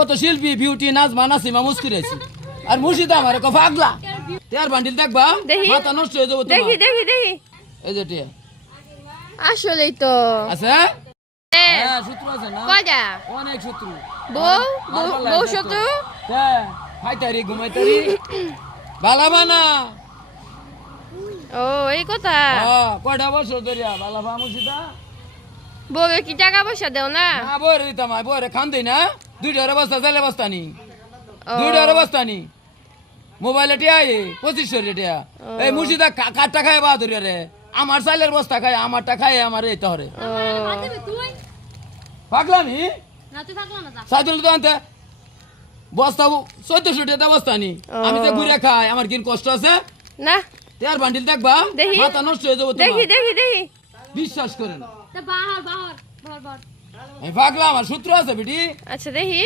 কত শিল্পী বিউটি নাজমা নাসিমা মুস্কুরাইছি আর মুর্শিদা আমার কো পাগলা তের বান্ডিল দেখবা দেখি। মাথা নষ্ট হয়ে যাবে দেখি তোমার দেখি দেখি এই যে টিয়া আসলেই তো আছে এ, হ্যাঁ সূত্র আছে না কয়টা অনেক সূত্র বউ বউ শত্রু হ্যাঁ খাইতারি ঘুমাইতারি বালা বানা ও এই কথা হ্যাঁ কয়টা বছর ধরিয়া বালা বা মুর্শিদা বউকে কি টাকা পয়সা দেও না না বইরে দিতাম বইরে খান দেই না দুইটার অবস্থা চাইলে বস্তা নি ও, দুইটার অবস্থা নি মোবাইলে টিয়া 2500 টিয়া এই মুর্শিদা কাঠটা খায় বাহাদুরি রে আমার চাইলের বস্তা খায় আমারটা খায় আমার এই তহরে ও, পাগলামি সাইদুল তো আনতে বস্তা 1400 টাকা বস্তা নি আমি তো ঘুরে খাই আমার কি কষ্ট আছে না তের বান্ডিল দেখবা দেখি। মাথা নষ্ট হয়ে যাবে দেখি তোমার দেখি দেখি বিশ্বাস করেন বাহার বাহার বাহার বাহার আমি পাগলা আমার সূত্র আছে বেটি আচ্ছা দেখি